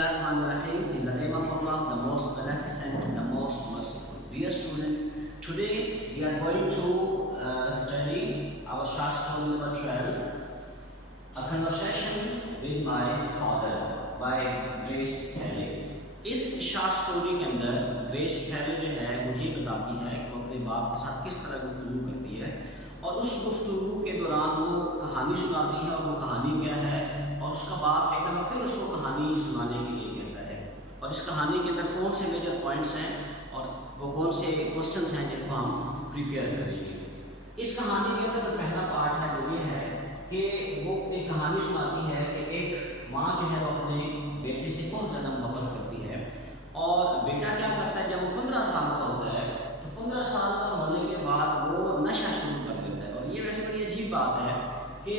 Bismillahirrahmanirrahim. In the name of Allah, the most beneficent and the most merciful. Dear students, today we are going to study our short story number 12, A Conversation with My Father by Grace Kelly. इस short story के अंदर grace कैली जो है मुझे बताती है कि वो अपने बाप के साथ किस तरह गुफ्तगू करती है और उस गुफ्तगू के दौरान वो कहानी सुनाती है और वो कहानी क्या है और उसका बाप एक बार फिर उसको कहानी सुनाने के लिए कहता है और इस कहानी के अंदर कौन से मेजर पॉइंट्स हैं और वो कौन से क्वेश्चंस हैं जिनको हम प्रिपेयर करेंगे। इस कहानी के अंदर पहला पार्ट है वो ये है कि वो एक कहानी सुनाती है कि एक माँ जो है वो अपने बेटे से बहुत ज़्यादा मोहब्बत करती है और बेटा क्या करता है जब वो 15 साल का होता है तो 15 साल का होने के बाद वो नशा शुरू कर देता है। और ये वैसे बड़ी अजीब बात है कि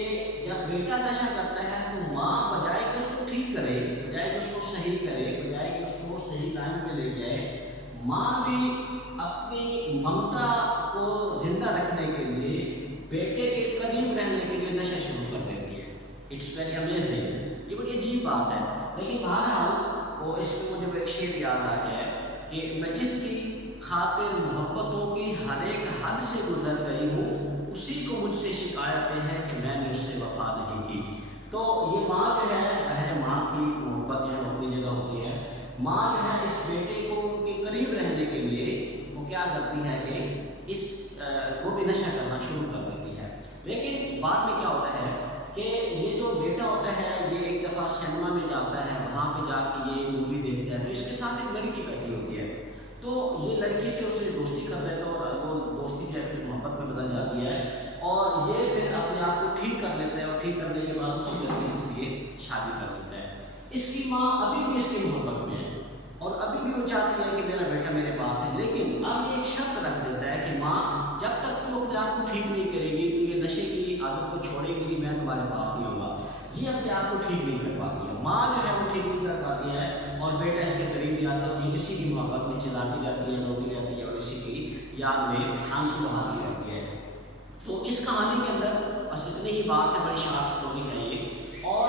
जब बेटा नशा करता है तो माँ बजाय कि उसको ठीक करे, बजाय कि उसको सही करे, बजाय कि उसको सही टाइम पे ले जाए, माँ भी अपनी ममता को जिंदा रखने के लिए बेटे के करीब रहने के लिए नशा शुरू कर देती है। It's very amazing. ये बड़ी अजीब बात है, लेकिन बहरहाल वो इसमें मुझे एक शेर याद आ गया कि मैं जिसकी खातिर मोहब्बतों की हर एक हद से गुजर गई हूँ उसी को मुझसे शिकायतें हैं कि मैंने उससे वफा नहीं की। तो ये माँ जो है माँ की मोहब्बत जो है अपनी जगह होती है। माँ जो है इस बेटे को के करीब रहने के लिए वो क्या करती है कि वो भी नशा करना शुरू कर देती है। लेकिन बाद में क्या होता है कि ये जो बेटा होता है ये एक दफ़ा सिनेमा में जाता है, वहाँ पे जाके ये मूवी देखता है तो इसके साथ एक लड़की बैठी होती है। तो ये लड़की से उससे दोस्ती कर लेता है और वो दोस्ती जो है फिर मोहब्बत में बदल जाती है और ये फिर अपने आप को ठीक कर लेता है और ठीक करने के बाद उसी लड़की से ये शादी कर लेता है। इसकी माँ अभी भी इसकी मोहब्बत में है और अभी भी वो चाहती है कि मेरा बेटा मेरे पास है, लेकिन अब ये एक शर्त रख देता है कि माँ जब तक तू अपने आप को ठीक नहीं करेगी तो ये नशे की आदत को छोड़ेगी नहीं, मैं तुम्हारे पास नहीं आऊँगा। ये अपने आप को ठीक नहीं कर पाती है, माँ जो है वो ठीक नहीं कर पाती है और बेटा इसके करीब नहीं आता और ये इसी की मोहब्बत में चिल्लाती रहती है, रोती रहती है और इसी की याद में आंसू बहाती रहती है। तो इस कहानी के अंदर बस इतनी ही बात है, बड़ी शॉर्ट स्टोरी है ये और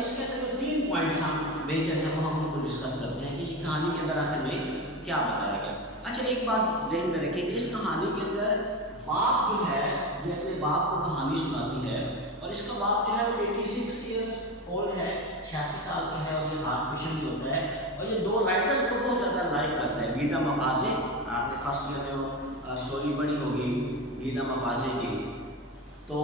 इसके अंदर जो 3 पॉइंट्स हम मेजर हैं वो हम उनको डिस्कस करते हैं कि ये कहानी के अंदर आखिर में क्या बताया गया। अच्छा, एक बात ज़हन में रखें कि इस कहानी के अंदर बाप जो है ये अपने बाप को कहानी सुनाती है और इसका बाप जो है वो 86 ईयर्स ओल्ड है, 86 साल का है और ये हार्ट पेशेंट भी होता है और ये 2 राइटर्स को बहुत ज़्यादा लाइक करता है। गीता मपाज़े, आपने फर्स्ट ईयर में स्टोरी पढ़ी होगी गीता मपाज़े की, तो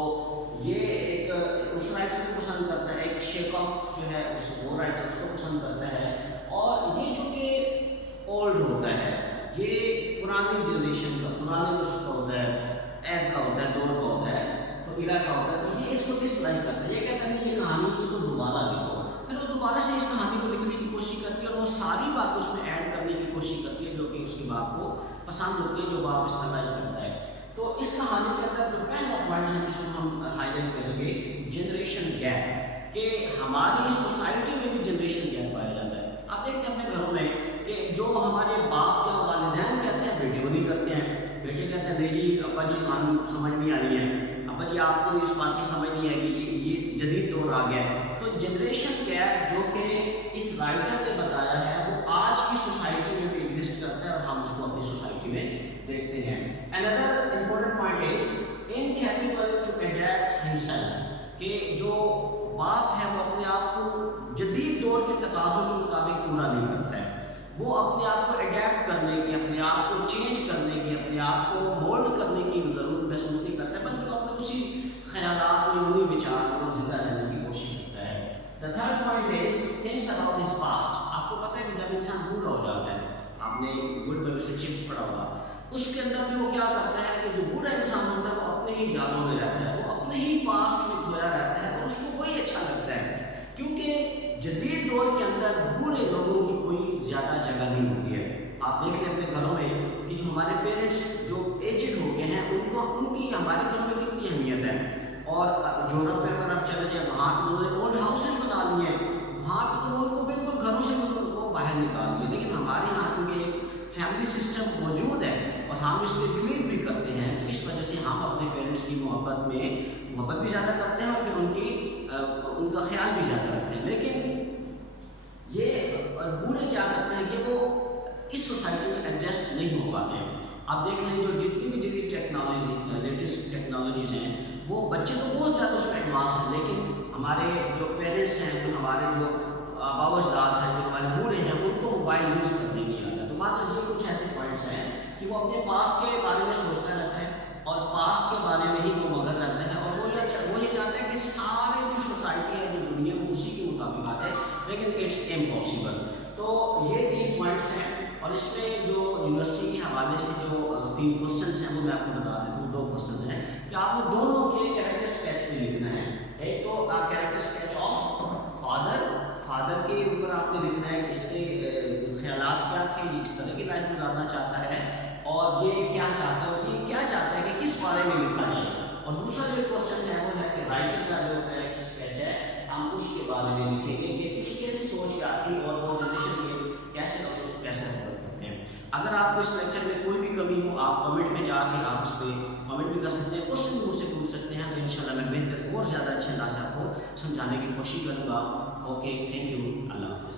ये एक उस राइटर को पसंद करता है, एक शेकॉफ जो है वो राइटर उसको पसंद करता है और ये चूँकि ओल्ड होता है, ये पुरानी जनरेशन का, पुराने जो होता है ऐड का होता है, दौर का होता है, तो इरा का होता है, तो ये इसको डिसलाइक करता है। ये कहता है ये कहानी उसको दोबारा लिखो, फिर वो दोबारा से इस कहानी को लिखने की कोशिश करती है और वो सारी बातें उसमें ऐड करने की कोशिश करती है जो कि उसके बाप को पसंद होती है, जो बाप इसका लाइक करता है। तो इस कहानी के अंदर जो पहला पॉइंट है जिसको हम हाईलाइट करेंगे, जनरेशन गैप, कि हमारी सोसाइटी में भी जनरेशन गैप पाया जाता है। आप देखते हैं अपने घरों में कि जो हमारे बाप या वालिदैन कहते हैं बेटे वो नहीं करते हैं, बेटे कहते हैं नहीं जी अब्बा जी कानून समझ नहीं आ रही है, अब्बा जी आपको इस बात की समझ नहीं है कि ये जदीद दौर आ गया है। तो जनरेशन गैप जो कि इस राइटर ने बताया है वो आज की सोसाइटी में भी एग्जिस्ट करता है और हम उसको अपनी सोसाइटी में देखते हैं। Another important point is incapable to adapt himself, कि जो बाप है वो अपने आप को जदीद दौर के तकाज़ों के मुताबिक पूरा नहीं करता है, वो अपने आप को अडेप्ट करने की, अपने आप को चेंज करने की, अपने आप को मोल्ड करने की ज़रूरत महसूस नहीं करता है, बल्कि वो अपने उसी ख्यालात में, उन्हीं विचार को जिंदा रहने की कोशिश करता है। The third point is things about his past. आपको पता है कि जब इंसान बूढ़ा हो जाता है, आपने गुड बाय से चिप्स पढ़ा होगा, उसके अंदर भी वो क्या करता है कि जो बूढ़ा इंसान होता है वो अपने ही यादों में रहता है, वो अपने ही पास्ट में खोया रहता है और उसको वही अच्छा लगता है, क्योंकि जदीद दौर के अंदर बूढ़े लोगों की कोई ज़्यादा जगह नहीं होती है। आप देख लें अपने घरों में कि जो हमारे पेरेंट्स जो एजेड हो गए हैं उनकी हमारे घरों में कितनी अहमियत है। और यूरोप में अगर आप चले जाए वहाँ पर उन्होंने ओल्ड हाउसेज बना लिए हैं, वहाँ पर तो उनको बिल्कुल घरों से उनको बाहर निकाल दिए। लेकिन हमारे यहाँ चूँकि एक फैमिली सिस्टम मौजूद है और हम इस पर बिलीव भी करते हैं, तो इस वजह से हम अपने पेरेंट्स की मोहब्बत भी ज़्यादा करते हैं और फिर उनका ख्याल भी ज़्यादा रखते हैं। लेकिन ये बूढ़े क्या करते हैं कि वो इस सोसाइटी में एडजस्ट नहीं हो पाते हैं। आप देख लें जो जितनी भी जदीद टेक्नोलॉजी लेटेस्ट टेक्नोलॉजीज़ हैं, वो बच्चे तो बहुत ज़्यादा उसमें एडवांस हैं, लेकिन हमारे जो पेरेंट्स हैं, जो हमारे जो आबा अजदाद हैं, जो हमारे बूढ़े हैं, उनको मोबाइल यूज़ करने नहीं आता। तो बात ये कुछ ऐसे पॉइंट्स हैं कि वो अपने पास्ट के बारे में सोचता रहता है और पास्ट के बारे में ही वो मगन रहता है, और वो ये चाहता है कि सारे जो सोसाइटी है, जो दुनिया, वो उसी के मुताबिक आ जाए, लेकिन इट्स इम्पॉसिबल। तो ये 3 पॉइंट्स हैं, और इसमें जो यूनिवर्सिटी के हवाले से जो 3 क्वेश्चन हैं वो मैं आपको बता देता हूँ। 2 क्वेश्चन हैं कि आपने दोनों के कैरेक्टर स्केच में लिखना है। एक तो कैरेक्टर स्केच ऑफ फादर के ऊपर आपने लिखना है कि इसके ख्यालात क्या थे, ये किस तरह की लाइफ गुजारना चाहता है, और ये क्या चाहता है, और ये क्या चाहता है कि किस बारे में लिखा है। और दूसरा जो क्वेश्चन है वो है कि राइटर का जो कैरेक्टर स्केच है, हम उसके बारे में लिखेंगे कि उसके सोच क्या थी और वो जनरेशन में कैसे फॉलो करते हैं। अगर आपको इस लेक्चर में कोई भी कमी हो, आप कमेंट में जाके आप उस पर कमेंट भी कर सकते हैं, क्वेश्चन भी मुझसे पूछ सकते हैं, तो इंशाल्लाह मैं बेहतर और ज़्यादा अच्छे अंदाज से आपको समझाने की कोशिश करूँगा। ओके, थैंक यू, अल्लाह हाफिज़।